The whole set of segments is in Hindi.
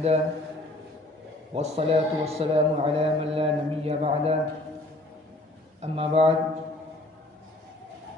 वहदा वस्सलातु वस्सलामु अला मन ला नबिय्य बअदा अम्मा बाद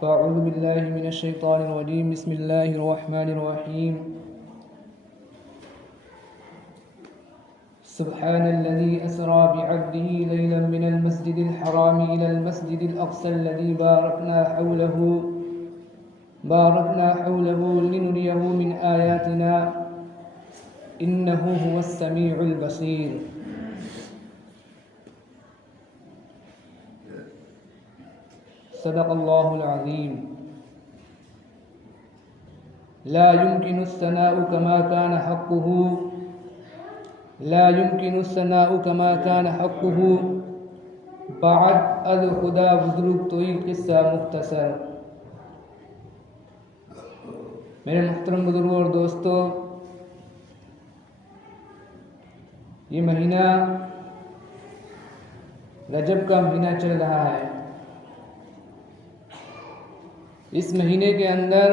फ़अऊज़ु बिल्लाहि मिनश शैतानिर रजीम बिस्मिल्लाहिर रहमानिर रहीम सुब्हानल्लज़ी अस्रा बिअब्दिही लैलन मिनल मस्जिदिल हराम इलल मस्जिदिल अक़सा अल्लज़ी बारकना हौलहु लिनुरियहु मिन आयातिना इन्नहु हुवस समीउल बसीर। सदक़ल्लाहुल अज़ीम। ला युमकिनु सनाउ कमा कान हक़्क़ुहु बाद अज़ खुदा बुज़ुर्ग तोई क़िस्सा मुख्तसर। मेरे मुहतरम बुजुर्गों और दोस्तों, ये महीना रजब का महीना चल रहा है। इस महीने के अंदर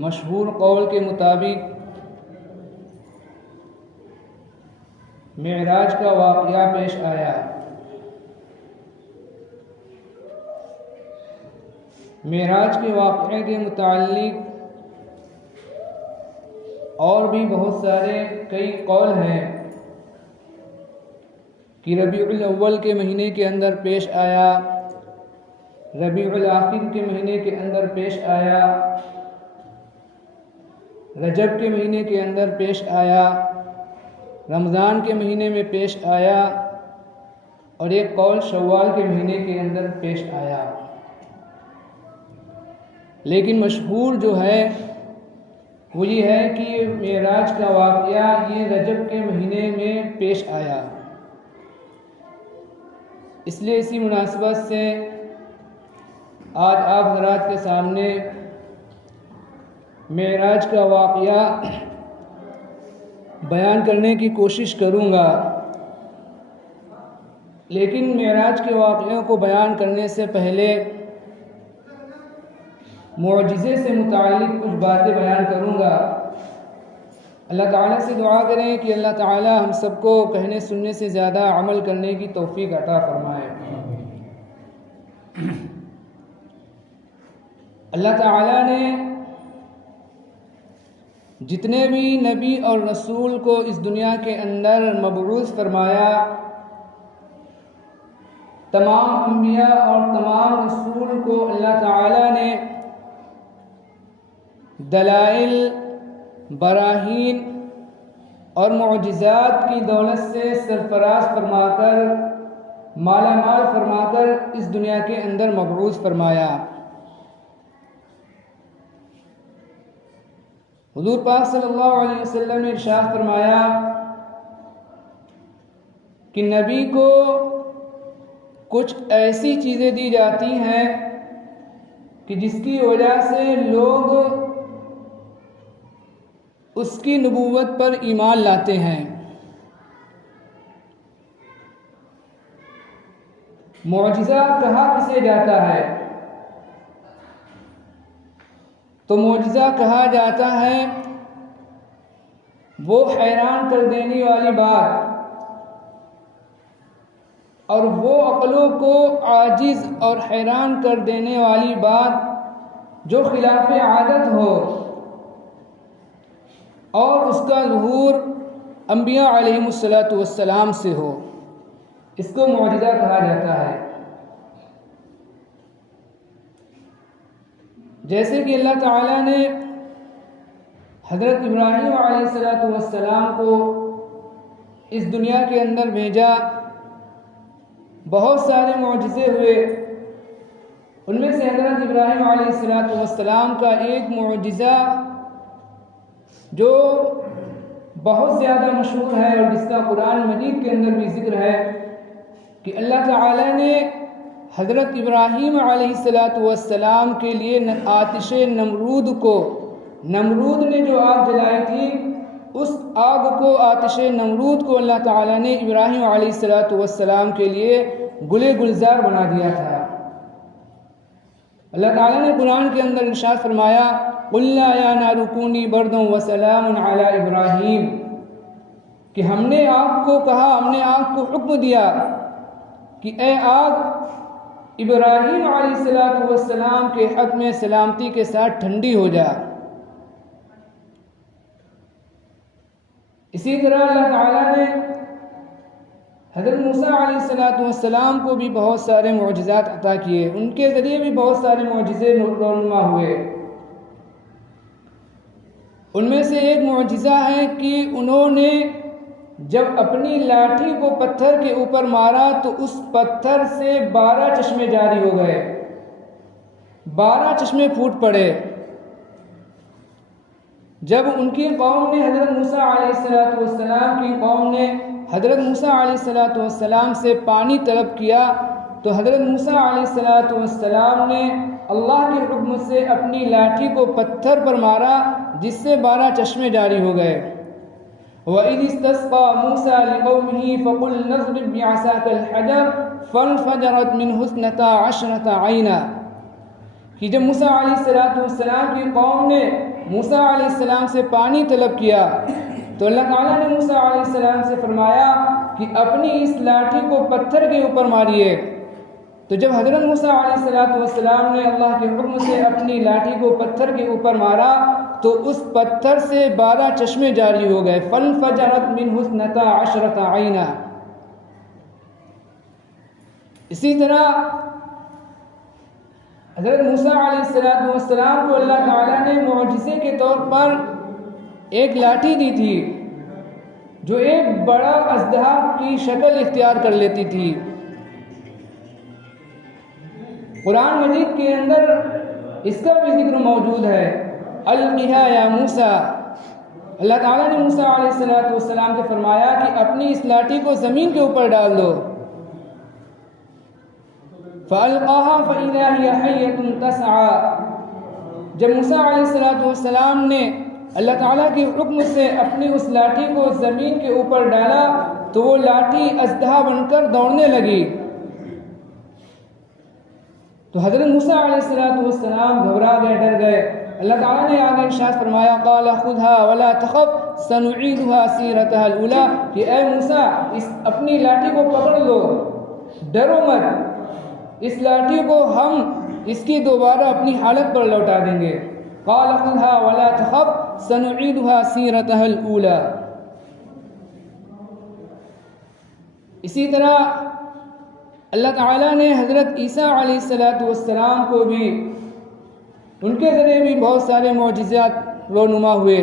मशहूर कौल के मुताबिक मेराज का वाक़या पेश आया। मेराज के वाक़ये के मुताल्लिक़ और भी बहुत सारे कई कौल हैं कि रबीउल अव्वल के महीने के अंदर पेश आया, रबीउल आखिर के महीने के अंदर पेश आया, रजब के महीने के अंदर पेश आया, रमज़ान के महीने में पेश आया और एक कौल शव्वाल के महीने के अंदर पेश आया। लेकिन मशहूर जो है वो ये है कि ये मेराज का वाक़या ये रजब के महीने में पेश आया। इसलिए इसी मुनासिबत से आज आप हज़रात के सामने मेराज का वाक़या बयान करने की कोशिश करूँगा। लेकिन मेराज के वाक़ये को बयान करने से पहले मुअजिज़े से मुताल्लिक़ कुछ बातें बयान करूँगा। अल्लाह ताला से दुआ करें कि अल्लाह ताला हम सबको कहने सुनने से ज़्यादा अमल करने की तौफ़ीक़ अता फ़रमाए। अल्लाह ताला ने जितने भी नबी और रसूल को इस दुनिया के अंदर मबऊस फरमाया, तमाम अंबिया और तमाम रसूल को अल्लाह ताला ने दलाइल, बराहीन और मुअजिज़ात की दौलत से सरफराज फरमाकर, मालामाल फरमाकर इस दुनिया के अंदर मबऊस फरमाया। हुज़ूर पाक सल्लल्लाहु अलैहि वसल्लम ने इरशाद फरमाया कि नबी को कुछ ऐसी चीज़ें दी जाती हैं कि जिसकी वजह से लोग उसकी नबूवत पर ईमान लाते हैं। मुअजिज़ा कहा किसे जाता है? तो मुअजिज़ा कहा जाता है वो हैरान कर देने वाली बात और वो अक़लों को आजिज़ और हैरान कर देने वाली बात जो खिलाफ आदत हो और उसका ज़ुहूर अंबिया अलैहिमुस्सलातु वस्सलाम से हो, इसको मुअजिज़ा कहा जाता है। जैसे कि अल्लाह ताला ने हज़रत इब्राहीम अलैहिस्सलातु वस्सलाम को इस दुनिया के अंदर भेजा, बहुत सारे मुअजिज़े हुए। उनमें से हज़रत इब्राहीम अलैहिस्सलातु वस्सलाम का एक मुअजिज़ा जो बहुत ज़्यादा मशहूर है और जिसका कुरान मजीद के अंदर भी ज़िक्र है कि अल्लाह ताला ने हज़रत इब्राहीम अलैहिस्सलातु वस्सलाम के लिए आतिशे नमरूद को, नमरूद ने जो आग जलाई थी उस आग को, आतिशे नमरूद को अल्लाह ताला ने इब्राहीम अलैहिस्सलातु वस्सलाम के लिए गुले गुलजार बना दिया था। अल्लाह ताला ने कुरान के अंदर इरशाद फरमाया, कुल्ला या नारु कूनी बर्दन व सलामुन अला इब्राहीम, कि हमने आग को कहा, हमने आग को हुक्म दिया कि ए आग इब्राहीम अलैहिस्सलाम के हक़ में सलामती के साथ ठंडी हो जा। इसी तरह अल्लाह ताला ने हज़रत मूसा अलैहिस्सलाम को भी बहुत सारे मौजिज़ात अता किए, उनके ज़रिए भी बहुत सारे मौजिज़े रूनुमा हुए। उनमें से एक मौजिज़ा है कि उन्होंने जब अपनी लाठी को पत्थर के ऊपर मारा तो उस पत्थर से 12 चश्मे जारी हो गए, 12 चश्मे फूट पड़े। जब उनकी कौम ने हज़रत मूसा अलैहिस्सलाम की कौम ने हज़रत मूसा अलैहिस्सलाम से पानी तलब किया तो हज़रत मूसा अलैहिस्सलाम ने अल्लाह के हुक्म से अपनी लाठी को पत्थर पर मारा, जिससे 12 चश्मे जारी हो गए। वइज़ इस्तस्क़ा मूसा लिक़ौमिही फ़क़ुल नज़रिब बिअसाकल हजर फ़न्फ़जरत मिन्हु इस्नता अशरता ऐना, कि जब मूसा अलैहिस्सलाम की कौम ने मूसा अलैहिस्सलाम से पानी तलब किया तो अल्लाह ताला ने मूसा अलैहिस्सलाम से फरमाया कि अपनी इस लाठी को पत्थर के ऊपर मारिए। तो जब हज़रत मूसा अलैहिस्सलाम ने अल्लाह के हुक्म से अपनी लाठी को पत्थर के ऊपर मारा तो उस पत्थर से 12 चश्मे जारी हो गए। फ़न्फ़जरत मिन्हु इस्नता अशरता ऐना। इसी तरह हज़रत मूसा अलैहिस्सलाम को अल्लाह ताला ने मौजिज़े के तौर पर एक लाठी दी थी जो एक बड़ा अज़दहा की शक्ल इख्तियार कर लेती थी। कुरान मजीद के अंदर इसका भी जिक्र मौजूद है, अल्क़िहा या मूसा। अल्लाह ताला ने मूसा अलैहिस्सलाम से फरमाया कि अपनी इस लाठी को ज़मीन के ऊपर डाल दो। फ़अल्क़ाहा फ़इज़ा हिय हय्यतुन तस्आ। जब मूसा अलैहिस्सलाम ने अल्लाह ताला के हुक्म से अपनी उस लाठी को ज़मीन के ऊपर डाला तो वो लाठी अज़दहा बनकर दौड़ने लगी। तो हज़रत मूसा अलैहिस्सलाम घबरा गए, डर गए। अल्लाह ताला ने आगे इरशाद फरमाया, क़ाल ख़ुज़हा वला तख़फ़ सनुईदुहा सीरतहल उला, कि ए मूसा इस अपनी लाठी को पकड़ लो, डरो मत, इस लाठी को हम इसकी दोबारा अपनी हालत पर लौटा देंगे। क़ाल ख़ुज़हा वला तख़फ़ सनुईदुहा सीरतहल उला। इसी तरह अल्लाह ताला ने हज़रत ईसा अलैहिस्सलाम को भी, उनके ज़रिए भी बहुत सारे मौजिज़ात रूनुमा हुए।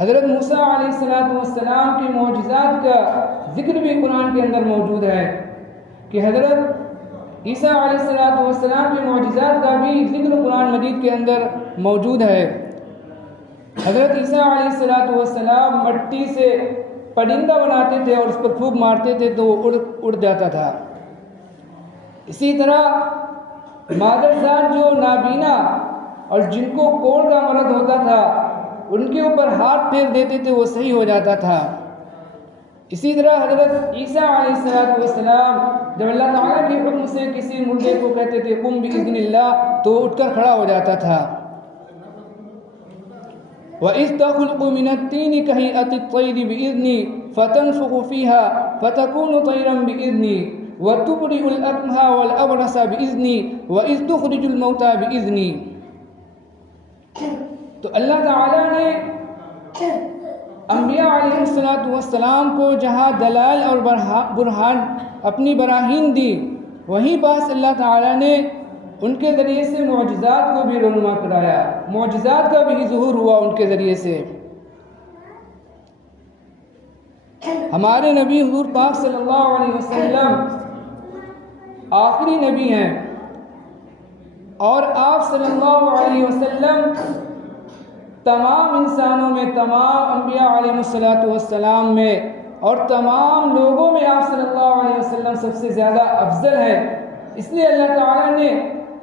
हज़रत मूसा अलैहिस्सलाम के मौजिज़ात का ज़िक्र भी कुरान के अंदर मौजूद है कि हज़रत ईसा अलैहिस्सलाम के मौजिज़ात का भी ज़िक्र कुरान मजीद के अंदर मौजूद है। हज़रत ईसा अलैहिस्सलाम मट्टी से परिंदा बनाते थे और उस पर फूंक मारते थे तो वो उड़ जाता था। इसी तरह मादरजात जो नाबीना और जिनको कोढ़ का मर्द होता था उनके ऊपर हाथ फेर देते थे, वो सही हो जाता था। इसी तरह हज़रत ईसा अलैहिस्सलाम जब अल्लाह ताला के हुक्म से किसी मुर्दे को कहते थे कुम बिइज़्निल्लाह तो उठकर खड़ा हो जाता था। वइज़ तख़लुक़ु मिनत्तीनि कहैअतित तैरि बिइज़्नी फ़तनफ़ुख़ु फ़ीहा फ़तकूनु तैरन बिइज़्नी व तुबरिउल अकमहा वल अबरसा बिइज़्नी वइज़ तुख़रिजुल मौता बिइज़्नी। तो अल्लाह ताला ने अंबिया अलैहिस्सलाम को जहाँ दलाल और बुरहान अपनी बराहीन दी, वहीं पास अल्लाह ताला ने उनके ज़रिए से मौजिज़ात को भी रूनुमा कराया, मौजिज़ात का भी ज़ुहूर हुआ उनके ज़रिए से। हमारे नबी हुज़ूर पाक सल्लल्लाहु अलैहि वसल्लम आखिरी नबी हैं और आप सल्लल्लाहु अलैहि वसल्लम तमाम इंसानों में, तमाम अंबिया अलैहिस्सलाम में और तमाम लोगों में आप सल्लल्लाहु अलैहि वसल्लम सबसे ज़्यादा अफजल हैं। इसलिए अल्लाह ताला ने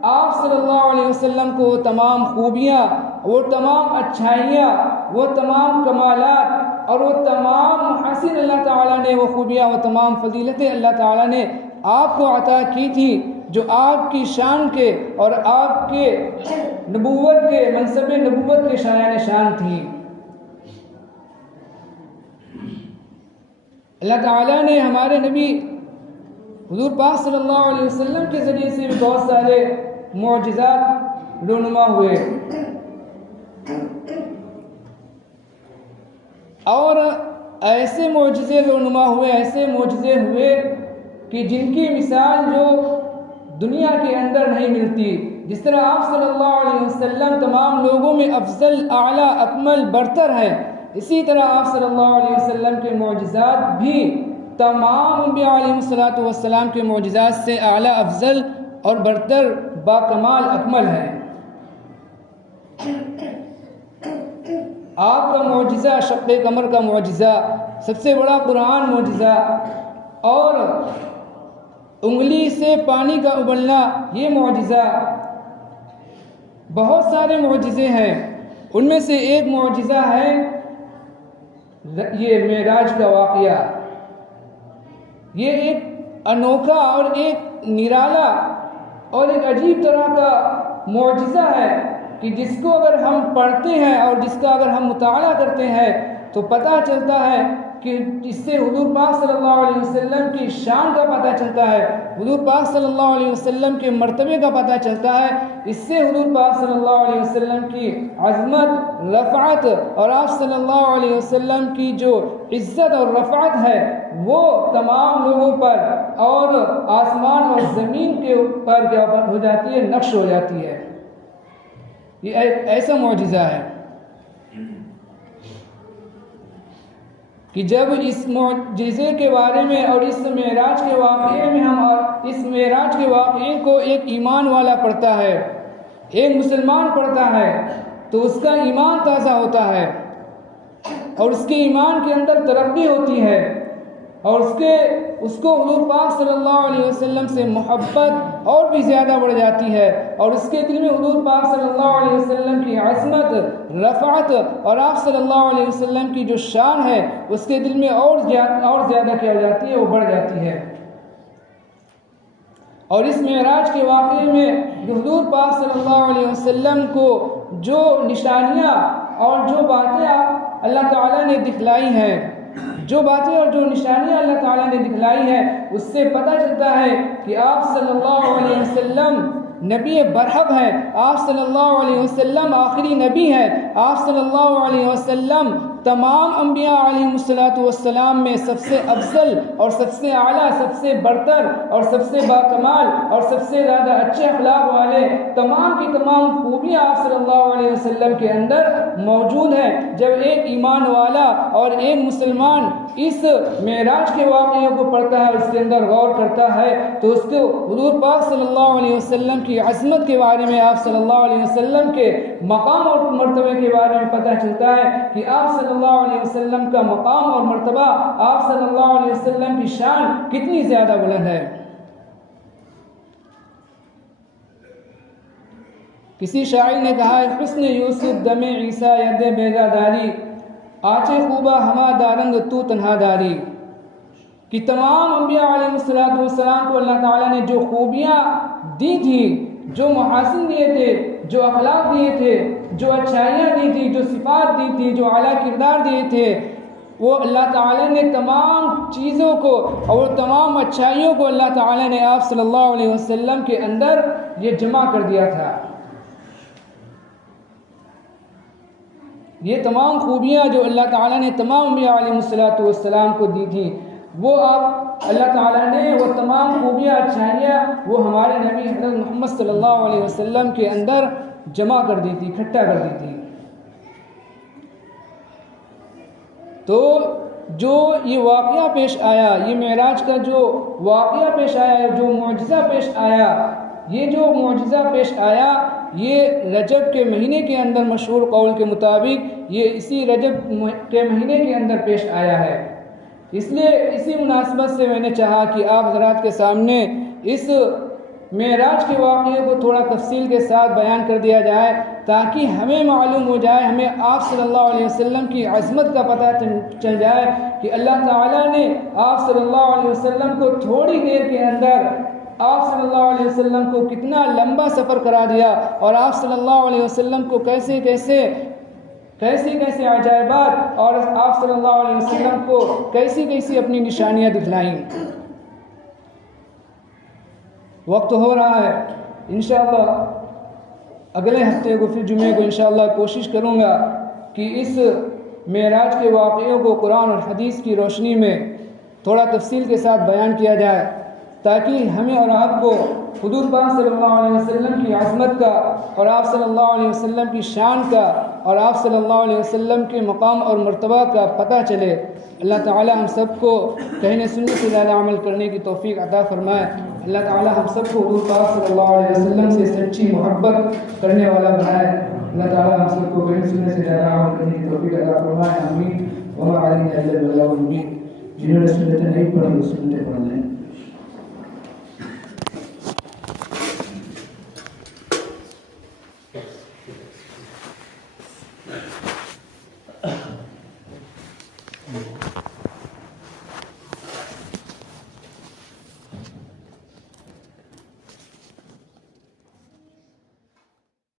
आप सल्लल्लाहु अलैहि वसल्लम को तमाम खूबियाँ, वो तमाम अच्छाइयाँ, वो तमाम कमालात और वो तमाम महसिन अल्लाह ताला ने, वो खूबियाँ, वो तमाम फजीलतें अल्लाह ताला ने आपको अता की थी जो आपकी शान के और आपके नबूवत के मनसब नबूवत के शायान शान थी। अल्लाह ताला ने हमारे नबी हुजूर पाक सल्लल्लाहु अलैहि वसल्लम के ज़रिए से भी बहुत सारे मुअजिज़ात रूनुमा हुए और ऐसे मुअजिज़े रूनुमा हुए, ऐसे मुअजिज़े हुए कि जिनकी मिसाल जो दुनिया के अंदर नहीं मिलती। जिस तरह आप सल्लल्लाहु अलैहि वसल्लम तमाम लोगों में अफजल, आला, अकमल, बरतर है, इसी तरह आप सल्लल्लाहु अलैहि वसल्लम के मुअजिज़ात भी तमाम अंबिया अलैहिस्सलातु वस्सलाम के मुअजिज़ात से आला, अफजल और बरतर, बाकमाल, अकमल है। आपका मुअजिज़ा शक़्क़े कमर का मुअजिज़ा, सबसे बड़ा कुरान मुअजिज़ा और उंगली से पानी का उबलना, ये मुअजिज़ा। बहुत सारे मुअजिज़े हैं, उनमें से एक मुअजिज़ा है ये मेराज का वाक़या। ये एक अनोखा और एक निराला और एक अजीब तरह का मुअजिज़ा है कि जिसको अगर हम पढ़ते हैं और जिसका अगर हम मुताला करते हैं तो पता चलता है कि इससे हुजूर पाक सल्लल्लाहु अलैहि वसल्लम की शान का पता चलता है, हुजूर पाक सल्लल्लाहु अलैहि वसल्लम के मर्तबे का पता चलता है। इससे हुजूर पाक सल्लल्लाहु अलैहि वसल्लम की अज़मत, रफ़अत और आप सल्लल्लाहु अलैहि वसल्लम की जो इज़्ज़त और रफ़अत है वो तमाम लोगों पर और आसमान और ज़मीन के ऊपर क्या हो जाती है, नक्श हो जाती है। ये ऐसा मुअजिज़ा है कि जब इस मुअजिज़े के बारे में और इस मेराज के वाक़े में हम इस मेराज के वाक़े को एक ईमान वाला पढ़ता है, एक मुसलमान पढ़ता है, तो उसका ईमान ताज़ा होता है और उसके ईमान के अंदर तरक्की होती है और उसको हुजूर पाक सल्लल्लाहु अलैहि वसल्लम से मोहब्बत और भी ज़्यादा बढ़ जाती है और उसके दिल में हुजूर पाक सल्लल्लाहु अलैहि वसल्लम की अज़मत, रफ़अत और आप सल्लल्लाहु अलैहि वसल्लम की जो शान है उसके दिल में और ज़्यादा क्या हो जाती है, वो बढ़ जाती है। और इस मेराज के वाक़े में हुजूर पाक सल्लल्लाहु अलैहि वसल्लम को जो निशानियाँ और जो बातें अल्लाह ताला ने दिखलाई हैं, जो बातें और जो निशानियाँ अल्लाह ताला ने दिखलाई है, उससे पता चलता है कि आप सल्लल्लाहु अलैहि वसल्लम नबी बरहक हैं, आप सल्लल्लाहु अलैहि वसल्लम आखिरी नबी हैं, आप सल्लल्लाहु अलैहि वसल्लम तमाम अंबिया अलैहिमुस्सलातु वस्सलाम में सबसे अफजल और सबसे आला, सबसे बरतर और सबसे बाकमाल और सबसे ज़्यादा अच्छे अखलाक वाले तमाम की तमाम खूबियाँ आप सल्लल्लाहु अलैहि वसल्लम के अंदर मौजूद हैं। जब एक ईमान वाला और एक मुसलमान इस मेराज के वाक़े को पढ़ता है, उसके अंदर गौर करता है, तो उसको हुजूर पाक सल्लल्लाहु अलैहि वसल्लम की अज़मत के बारे में, आप सल्लल्लाहु अलैहि वसल्लम के मकाम और मर्तबे के बारे में पता चलता है कि आप सल्लल्लाहु अलैहि वसल्लम का मकाम और मर्तबा, आप सल्लल्लाहु अलैहि वसल्लम की शान कितनी ज़्यादा बुलंद है। किसी शायर ने कहा है, हुस्न यूसुफ दमे ईसा यद बेजादारी, आचे खूबा हमा दारंग तू तन्हादारी। कि तमाम अंबिया अलैहिस्सलातु वस्सलाम को अल्लाह ताला ने जो खूबियाँ दी थी, जो मुहासिन दिए थे, जो अखलाक दिए थे, जो अच्छाइयाँ दी थी, जो सिफात दी थी, जो आला किरदार दिए थे, वो अल्लाह ताला ने तमाम चीज़ों को और तमाम अच्छाइयों को अल्लाह ताला ने आप सल्लल्लाहु अलैहि वसल्लम के अंदर ये जमा कर दिया था। ये तमाम खूबियाँ जो अल्लाह ताला ने तमाम अंबिया अलैहिस्सलातु वस्सलाम को दी थी, वो आप अल्लाह ताला ने वो तमाम खूबियाँ, अच्छाइयाँ वो हमारे नबी हज़रत मोहम्मद सल्लल्लाहु अलैहि वसल्लम के अंदर जमा कर दी थी, इकट्ठा कर दी थी। तो जो ये वाक़या पेश आया, ये मेराज का जो वाक़या पेश आया, जो मुअजिज़ा पेश आया, ये जो मुअजिज़ा पेश आया, ये रजब के महीने के अंदर मशहूर कौल के मुताबिक ये इसी रजब के महीने के अंदर पेश आया है। इसलिए इसी मुनासबत से मैंने चाहा कि आप हज़रात के सामने इस मेराज के वाक़े को थोड़ा तफसील के साथ बयान कर दिया जाए, ताकि हमें मालूम हो जाए, हमें आप सल्लल्लाहु अलैहि वसल्लम की अज़मत का पता चल जाए कि अल्लाह ताला ने आप सल्लल्लाहु अलैहि वसल्लम को थोड़ी देर के अंदर आप सल्लल्लाहु अलैहि वसल्लम को कितना लंबा सफ़र करा दिया और आप सल्लल्लाहु अलैहि वसल्लम को कैसे कैसे अजायबात और आप सल्लल्लाहु अलैहि वसल्लम को कैसी कैसी अपनी निशानियाँ दिखलाई। वक्त हो रहा है, इंशाअल्लाह अगले हफ्ते को फिर जुमे को इंशाअल्लाह कोशिश करूँगा कि इस मेराज के वाक़ियों को कुरान और हदीस की रोशनी में थोड़ा तफसील के साथ बयान किया जाए, ताकि हमें और आपको हुजूर पाक सल्लल्लाहु अलैहि वसल्लम की अज़मत का और आप सल्लल्लाहु अलैहि वसल्लम की शान का और आप सल्लल्लाहु अलैहि वसल्लम के मकाम और मर्तबा का पता चले। अल्लाह ताला हम सबको कहने सुनने से ज़्यादा अमल करने की तौफ़ीक अता फ़रमाए। अल्लाह ताला हम सबको हुजूर पाक सल्लल्लाहु अलैहि वसल्लम से सच्ची मोहब्बत करने वाला बनाए। अल्लाह ताला हम सबको कहने सुनने से ज़्यादा अमल करने की तौफ़ीक अता फ़रमाए। आमीन। व मा अलैना इल्ला अल बलागुल मुबीन। जिन्होंने सुन्नतें नहीं पढ़ी वो सुन्नतें पढ़ लें।